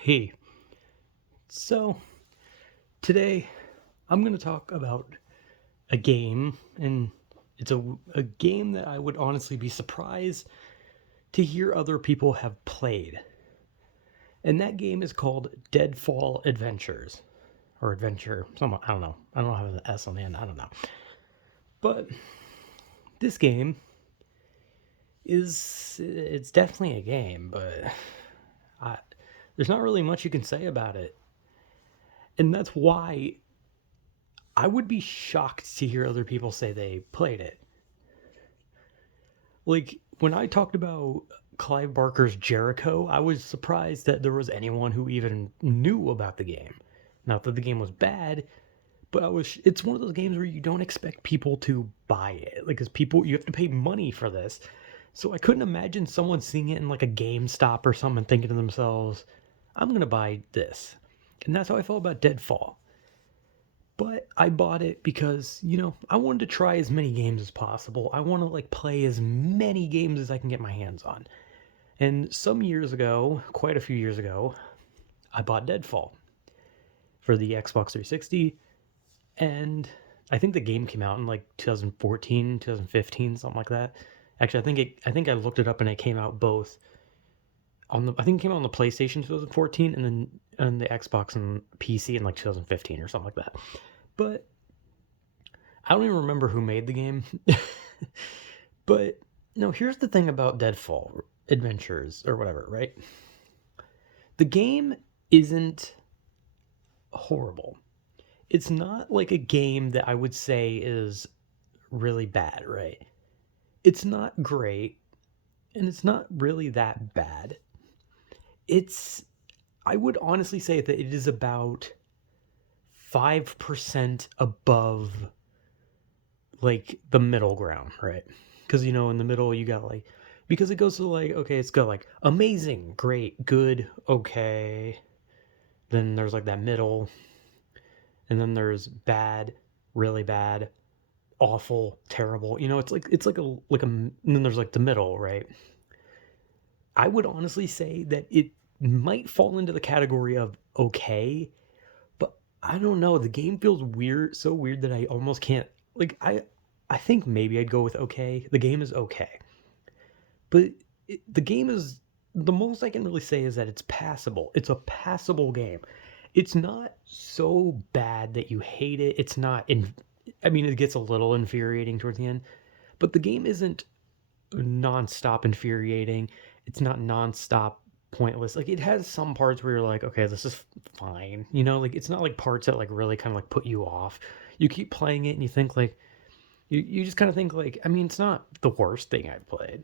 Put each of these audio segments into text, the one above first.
Hey, so today I'm going to talk about a game, and it's a game that I would honestly be surprised to hear other people have played. And that game is called Deadfall Adventures. Or Adventure, some, I don't know. I don't have an S on the end, I don't know. But this game it's definitely a game, but I, there's not really much you can say about it. And that's why I would be shocked to hear other people say they played it. Like when I talked about Clive Barker's Jericho, I was surprised that there was anyone who even knew about the game. Not that the game was bad, but it's one of those games where you don't expect people to buy it. Like cuz people you have to pay money for this. So I couldn't imagine someone seeing it in like a GameStop or something thinking to themselves, "I'm going to buy this." And that's how I felt about Deadfall. But I bought it because, I wanted to try as many games as possible. I want to like play as many games as I can get my hands on. And some years ago, quite a few years ago, I bought Deadfall for the Xbox 360, and I think the game came out in like 2014, 2015, something like that. Actually, I think I looked it up and it came out both I think it came out on the PlayStation 2014 and then on the Xbox and PC in like 2015 or something like that. But I don't even remember who made the game. But no, here's the thing about Deadfall Adventures or whatever, right? The game isn't horrible. It's not like a game that I would say is really bad, right? It's not great and it's not really that bad. It's I would honestly say that it is about 5% above like the middle ground, right? Because in the middle you got like because it goes to like okay, it's got like amazing, great, good, okay. Then there's like that middle, and then there's bad, really bad, awful, terrible. And then there's like the middle, right? I would honestly say that it might fall into the category of okay, but I don't know. The game feels weird, so weird that I almost can't like I think maybe I'd go with okay. The game is okay. But the game is the most I can really say is that it's passable. It's a passable game. It's not so bad that you hate it. It's not I mean it gets a little infuriating towards the end, but the game isn't nonstop infuriating. It's not nonstop pointless. Like it has some parts where you're like, okay, this is fine. Like it's not like parts that like really kind of like put you off. You keep playing it and you think like you just kind of think like, I mean, it's not the worst thing I've played.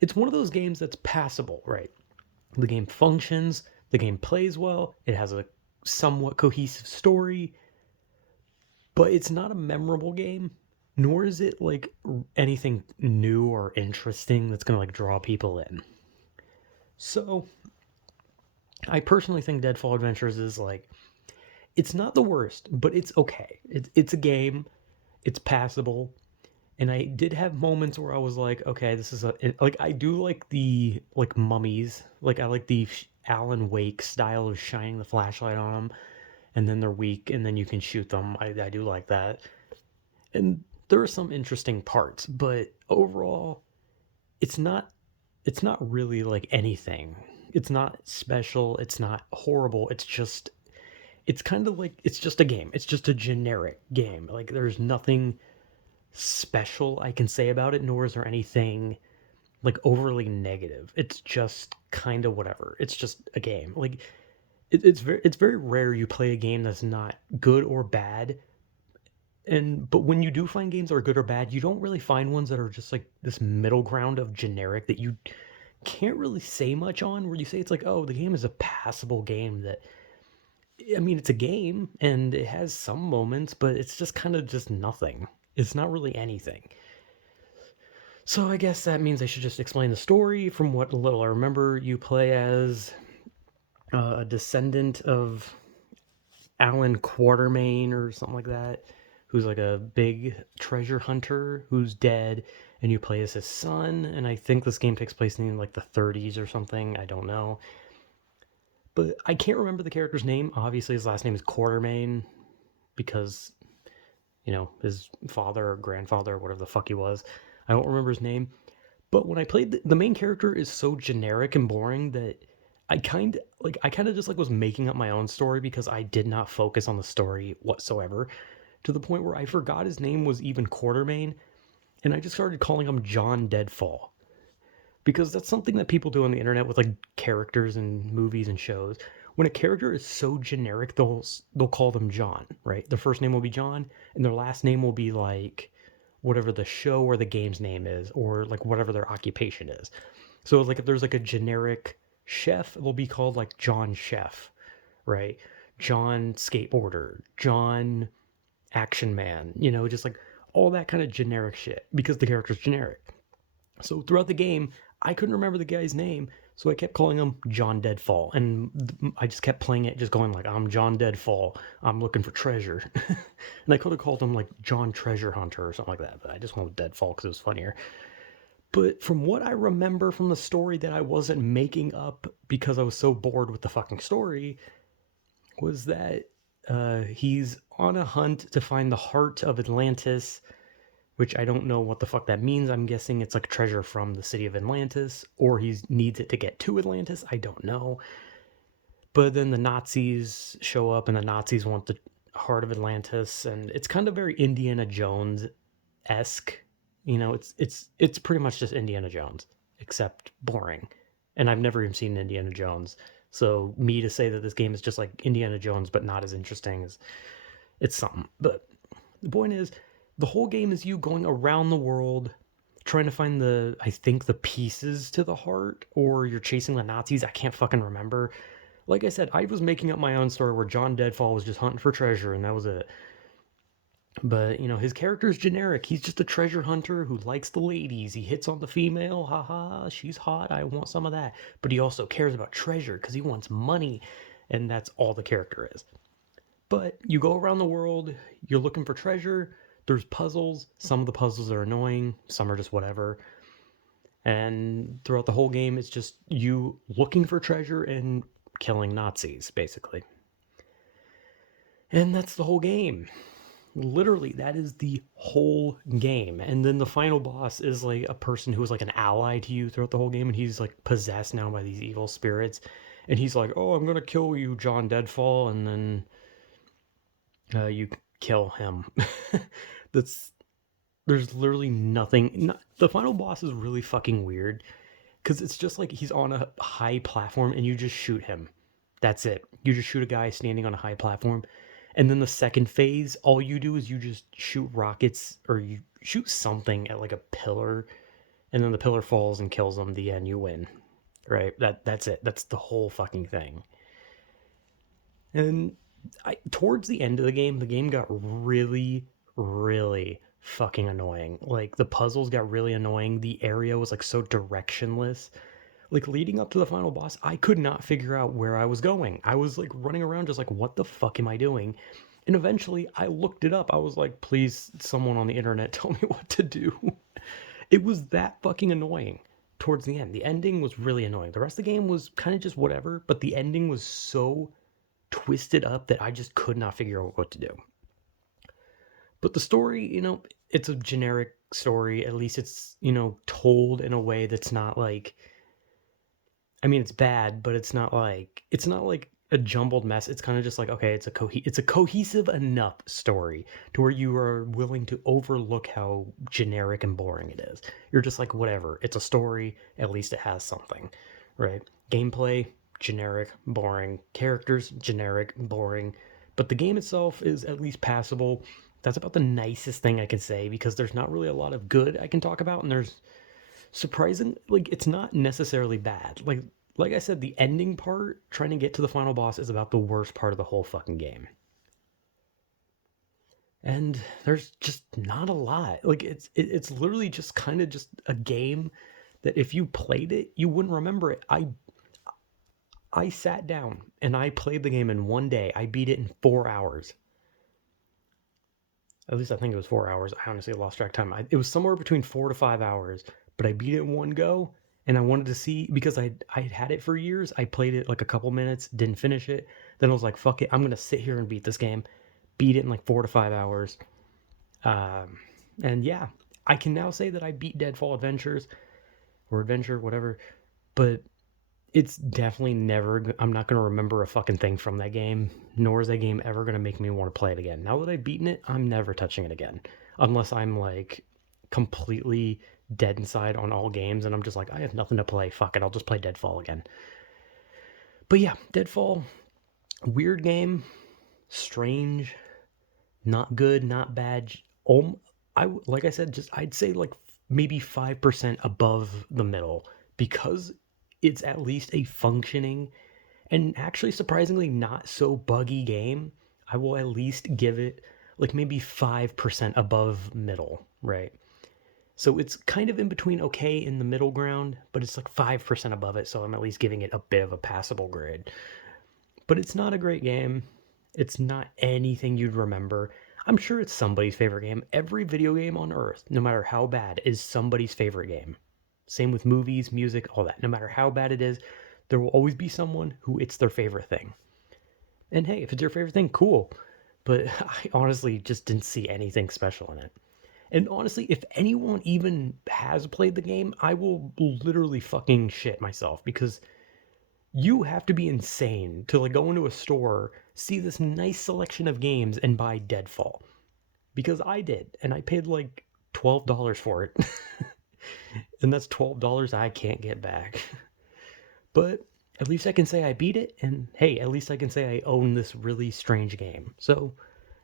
It's one of those games that's passable, right? The game functions, the game plays well, it has a somewhat cohesive story, but it's not a memorable game, nor is it like anything new or interesting that's going to like draw people in. So, I personally think Deadfall Adventures is like it's not the worst, but it's okay. It's a game, it's passable, and I did have moments where I was like, okay, this is like I do like the like mummies, like I like the Alan Wake style of shining the flashlight on them, and then they're weak, and then you can shoot them. I do like that, and there are some interesting parts, but overall, it's not it's not really like anything. It's not special. It's not horrible. It's kind of like it's just a game. It's just a generic game. Like there's nothing special I can say about it, nor is there anything like overly negative. It's just kind of whatever. It's just a game. Like it's very rare you play a game that's not good or bad. And but when you do find games that are good or bad, you don't really find ones that are just like this middle ground of generic that you can't really say much on. Where you say it's like, oh, the game is a passable game. That I mean, it's a game and it has some moments, but it's just kind of just nothing. It's not really anything. So I guess that means I should just explain the story. From what little I remember, you play as a descendant of Alan Quatermain or something like that, who's like a big treasure hunter who's dead, and you play as his son. And I think this game takes place in like the 30s or something. I don't know. But I can't remember the character's name. Obviously, his last name is Quartermain because, his father or grandfather or whatever the fuck he was. I don't remember his name. But when I played, the main character is so generic and boring that I kind of just like was making up my own story because I did not focus on the story whatsoever, to the point where I forgot his name was even Quartermain, and I just started calling him John Deadfall because that's something that people do on the internet with like characters in movies and shows. When a character is so generic, they'll call them John, right? Their first name will be John, and their last name will be like whatever the show or the game's name is, or like whatever their occupation is. So like if there's like a generic chef, it'll be called like John Chef, right? John Skateboarder, John Action Man, just like all that kind of generic shit because the character's generic. So throughout the game, I couldn't remember the guy's name, so I kept calling him John Deadfall, and I just kept playing it, just going like, "I'm John Deadfall. I'm looking for treasure," and I could have called him like John Treasure Hunter or something like that, but I just went with Deadfall because it was funnier. But from what I remember from the story that I wasn't making up because I was so bored with the fucking story, was that he's on a hunt to find the heart of Atlantis, which I don't know what the fuck that means. I'm guessing it's like treasure from the city of Atlantis, or he needs it to get to Atlantis. I don't know. But then the Nazis show up, and the Nazis want the heart of Atlantis, and it's kind of very Indiana Jones esque. It's pretty much just Indiana Jones, except boring. And I've never even seen Indiana Jones, so me to say that this game is just like Indiana Jones but not as interesting is it's something. But the point is, the whole game is you going around the world trying to find I think the pieces to the heart, or you're chasing the Nazis. I can't fucking remember. Like I said, I was making up my own story where John Deadfall was just hunting for treasure and that was it. But, his character is generic. He's just a treasure hunter who likes the ladies. He hits on the female. Haha, she's hot. I want some of that. But he also cares about treasure because he wants money. And that's all the character is. But you go around the world, you're looking for treasure. There's puzzles. Some of the puzzles are annoying, some are just whatever. And throughout the whole game, it's just you looking for treasure and killing Nazis, basically. And that's the whole game. Literally, that is the whole game. And then the final boss is like a person who is like an ally to you throughout the whole game, and he's like possessed now by these evil spirits. And he's like, "Oh, I'm gonna kill you, John Deadfall," and then you kill him. That's There's literally nothing. The final boss is really fucking weird because it's just like he's on a high platform and you just shoot him. That's it. You just shoot a guy standing on a high platform. And then the second phase, all you do is you just shoot rockets or you shoot something at like a pillar, and then the pillar falls and kills them. The end, you win. Right? That's it. That's the whole fucking thing. And towards the end of the game got really, really fucking annoying. Like the puzzles got really annoying. The area was like so directionless. Like leading up to the final boss, I could not figure out where I was going. I was like running around just like, what the fuck am I doing? And eventually I looked it up. I was like, please, someone on the internet tell me what to do. It was that fucking annoying towards the end. The ending was really annoying. The rest of the game was kind of just whatever, but the ending was so twisted up that I just could not figure out what to do. But the story, it's a generic story. At least it's, told in a way that's not like, I mean, it's bad, but it's not like a jumbled mess. It's kind of just like, okay, it's a cohesive enough story to where you are willing to overlook how generic and boring it is. You're just like, whatever. It's a story. At least it has something, right? Gameplay, generic, boring. Characters, generic, boring. But the game itself is at least passable. That's about the nicest thing I can say because there's not really a lot of good I can talk about, and there's surprising, like, it's not necessarily bad. Like I said, the ending part, trying to get to the final boss, is about the worst part of the whole fucking game. And there's just not a lot. Like it's literally just kind of just a game that if you played it, you wouldn't remember it. I sat down and I played the game in one day. I beat it in 4 hours. At least I think it was 4 hours. I honestly lost track of time. It was somewhere between 4 to 5 hours, but I beat it in one go. and I wanted to see because I'd had it for years. I played it like a couple minutes, didn't finish it. Then I was like, fuck it, I'm gonna sit here and beat this game. Beat it in like 4 to 5 hours. Um, and yeah, I can now say that I beat Deadfall Adventures or Adventure, whatever. But it's definitely never. I'm not gonna remember a fucking thing from that game. Nor is that game ever gonna make me want to play it again. Now that I've beaten it, I'm never touching it again, unless I'm like completely dead inside on all games and I'm just like, I have nothing to play. Fuck it, I'll just play Deadfall again. But yeah, Deadfall, weird game, strange, not good, not bad. I like I said, just I'd say like maybe 5% above the middle because it's at least a functioning and actually surprisingly not so buggy game. I will at least give it like maybe 5% above middle, right? So it's kind of in between okay in the middle ground, but it's like 5% above it, so I'm at least giving it a bit of a passable grade. But it's not a great game. It's not anything you'd remember. I'm sure it's somebody's favorite game. Every video game on earth, no matter how bad, is somebody's favorite game. Same with movies, music, all that. No matter how bad it is, there will always be someone who it's their favorite thing. And hey, if it's your favorite thing, cool. But I honestly just didn't see anything special in it. And honestly, if anyone even has played the game, I will literally fucking shit myself because you have to be insane to like go into a store, see this nice selection of games, and buy Deadfall. Because I did, and I paid like $12 for it. And that's $12 I can't get back. But at least I can say I beat it, and hey, at least I can say I own this really strange game. So,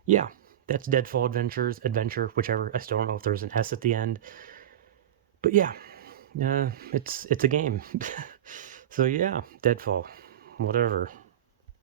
yeah, that's Deadfall Adventures, Adventure, whichever. I still don't know if there's an S at the end. But yeah, it's a game. So yeah, Deadfall, whatever.